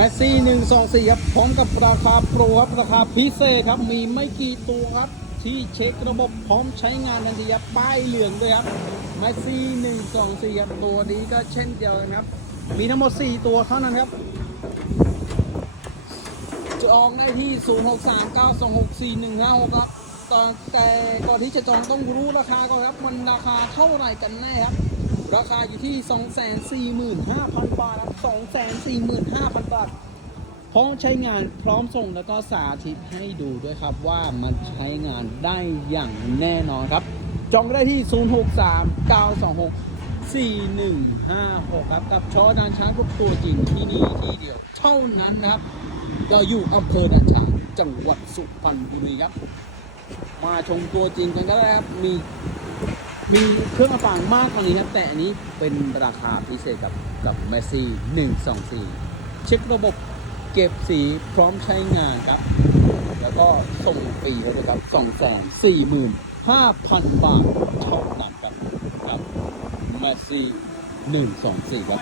มสซี่หนึ่งสองสี่ครับพร้อมกับราคาโปรครับราคาพิเศษครับมีไม่กี่ตัวครับ ที่เช็คระบบพร้อมใช้งานทันทีครับป้ายเหลืองด้วยครับแมสซี่หนึ่งสองสี่ครับตัวนี้ก็เช่นเดียวกันครับ มีทั้งหมด4ตัวเท่านั้นครับจองได้ที่0 6 3 9 2 6 4 1 5 6ครับตองหกสี่หนึ่งห้าครับแต่ก่อนที่จะจองต้องรู้ราคาก่อนครับมันราคาเท่าไหร่กันแน่ครับ ราคาอยู่ที่ 245,000 บาทครับ245,000 บาท พร้อมใช้งานพร้อมส่งแล้วก็สาธิตให้ดูด้วยครับว่ามันใช้งานได้อย่างแน่นอนครับ จองได้ที่ 063 926 4156 ครับ กับชอดานช้างทุกตัวจริงที่นี่ที่เดียว เท่านั้นนะครับเราอยู่อำเภอดานช้างจังหวัดสุพรรณบุรีครับ มาชมตัวจริงกันก็ได้ครับมี มีเครื่องอัปางมากกว่านี้ครับ แต่อันนี้เป็นราคาพิเศษกับกับแมสซี่หนึ่งสองสี่เช็คระบบเก็บสีพร้อมใช้งานครับ แล้วก็ส่งฟรีเลยครับสองแสนสี่หมื่นห้าพันบาทเท่านั้นครับครับแมสซี่หนึ่งสองสี่ครับ